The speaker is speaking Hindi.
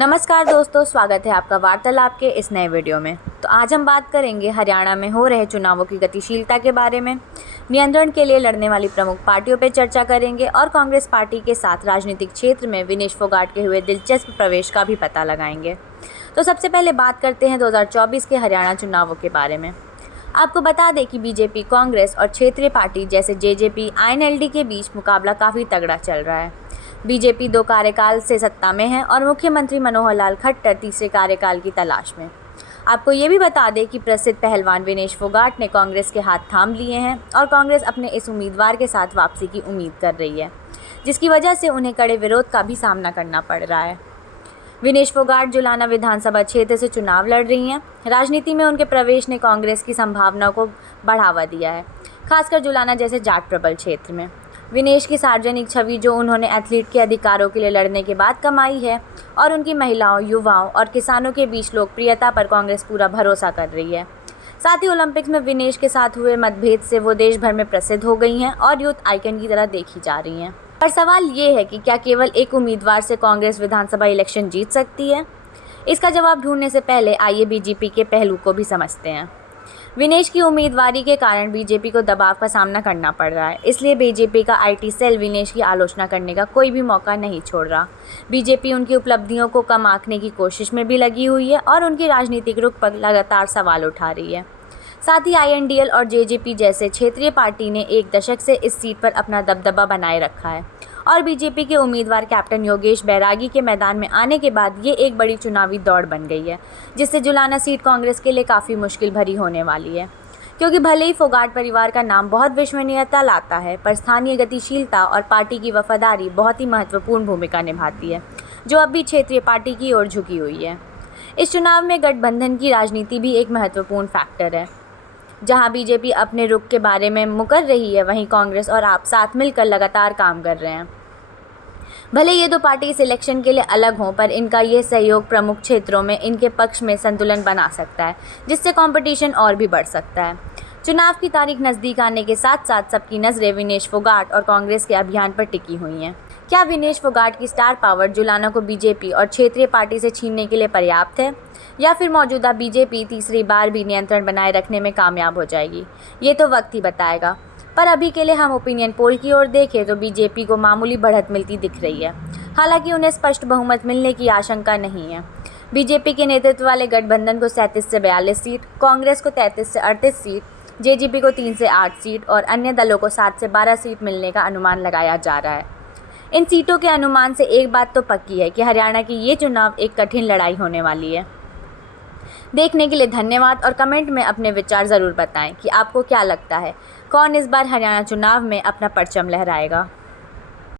नमस्कार दोस्तों, स्वागत है आपका वार्तालाप के इस नए वीडियो में। तो आज हम बात करेंगे हरियाणा में हो रहे चुनावों की गतिशीलता के बारे में, नियंत्रण के लिए लड़ने वाली प्रमुख पार्टियों पर चर्चा करेंगे और कांग्रेस पार्टी के साथ राजनीतिक क्षेत्र में विनेश फोगाट के हुए दिलचस्प प्रवेश का भी पता लगाएंगे। तो सबसे पहले बात करते हैं 2024 के हरियाणा चुनावों के बारे में। आपको बता दें कि बीजेपी, कांग्रेस और क्षेत्रीय पार्टी जैसे जेजेपी, आईएनएलडी के बीच मुकाबला काफ़ी तगड़ा चल रहा है। बीजेपी 2 कार्यकाल से सत्ता में है और मुख्यमंत्री मनोहर लाल खट्टर तीसरे कार्यकाल की तलाश में। आपको ये भी बता दें कि प्रसिद्ध पहलवान विनेश फोगाट ने कांग्रेस के हाथ थाम लिए हैं और कांग्रेस अपने इस उम्मीदवार के साथ वापसी की उम्मीद कर रही है, जिसकी वजह से उन्हें कड़े विरोध का भी सामना करना पड़ रहा है। विनेश फोगाट जुलाना विधानसभा क्षेत्र से चुनाव लड़ रही हैं। राजनीति में उनके प्रवेश ने कांग्रेस की संभावनाओं को बढ़ावा दिया है, खासकर जुलाना जैसे जाट प्रबल क्षेत्र में। विनेश की सार्वजनिक छवि, जो उन्होंने एथलीट के अधिकारों के लिए लड़ने के बाद कमाई है, और उनकी महिलाओं, युवाओं और किसानों के बीच लोकप्रियता पर कांग्रेस पूरा भरोसा कर रही है। साथ ही ओलंपिक्स में विनेश के साथ हुए मतभेद से वो देश भर में प्रसिद्ध हो गई हैं और यूथ आइकन की तरह देखी जा रही हैं। पर सवाल ये है कि क्या केवल एक उम्मीदवार से कांग्रेस विधानसभा इलेक्शन जीत सकती है? इसका जवाब ढूंढने से पहले आइए बीजेपी के पहलू को भी समझते हैं। विनेश की उम्मीदवारी के कारण बीजेपी को दबाव का सामना करना पड़ रहा है, इसलिए बीजेपी का आईटी सेल विनेश की आलोचना करने का कोई भी मौका नहीं छोड़ रहा। बीजेपी उनकी उपलब्धियों को कम आंकने की कोशिश में भी लगी हुई है और उनकी राजनीतिक रुख पर लगातार सवाल उठा रही है। साथ ही आईएनडीएल और जेजेपी जैसे क्षेत्रीय पार्टी ने एक दशक से इस सीट पर अपना दबदबा बनाए रखा है और बीजेपी के उम्मीदवार कैप्टन योगेश बैरागी के मैदान में आने के बाद ये एक बड़ी चुनावी दौड़ बन गई है, जिससे जुलाना सीट कांग्रेस के लिए काफ़ी मुश्किल भरी होने वाली है। क्योंकि भले ही फोगाट परिवार का नाम बहुत विश्वसनीयता लाता है, पर स्थानीय गतिशीलता और पार्टी की वफादारी बहुत ही महत्वपूर्ण भूमिका निभाती है, जो अब भी क्षेत्रीय पार्टी की ओर झुकी हुई है। इस चुनाव में गठबंधन की राजनीति भी एक महत्वपूर्ण फैक्टर है। जहां बीजेपी अपने रुख के बारे में मुकर रही है, वहीं कांग्रेस और आप साथ मिलकर लगातार काम कर रहे हैं। भले ये दो पार्टी इस इलेक्शन के लिए अलग हों, पर इनका ये सहयोग प्रमुख क्षेत्रों में इनके पक्ष में संतुलन बना सकता है, जिससे कंपटीशन और भी बढ़ सकता है। चुनाव की तारीख नज़दीक आने के साथ साथ सबकी नज़रें विनेश फोगाट और कांग्रेस के अभियान पर टिकी हुई हैं। क्या विनेश फोगाट की स्टार पावर जुलाना को बीजेपी और क्षेत्रीय पार्टी से छीनने के लिए पर्याप्त है, या फिर मौजूदा बीजेपी तीसरी बार भी नियंत्रण बनाए रखने में कामयाब हो जाएगी? ये तो वक्त ही बताएगा। पर अभी के लिए हम ओपिनियन पोल की ओर देखें तो बीजेपी को मामूली बढ़त मिलती दिख रही है। हालांकि उन्हें स्पष्ट बहुमत मिलने की आशंका नहीं है। बीजेपी के नेतृत्व वाले गठबंधन को 37 से 42 सीट, कांग्रेस को 33 से 38 सीट, जेजेपी को 3 से 8 सीट और अन्य दलों को 7 से 12 सीट मिलने का अनुमान लगाया जा रहा है। इन सीटों के अनुमान से एक बात तो पक्की है कि हरियाणा की ये चुनाव एक कठिन लड़ाई होने वाली है। देखने के लिए धन्यवाद और कमेंट में अपने विचार ज़रूर बताएं कि आपको क्या लगता है, कौन इस बार हरियाणा चुनाव में अपना परचम लहराएगा।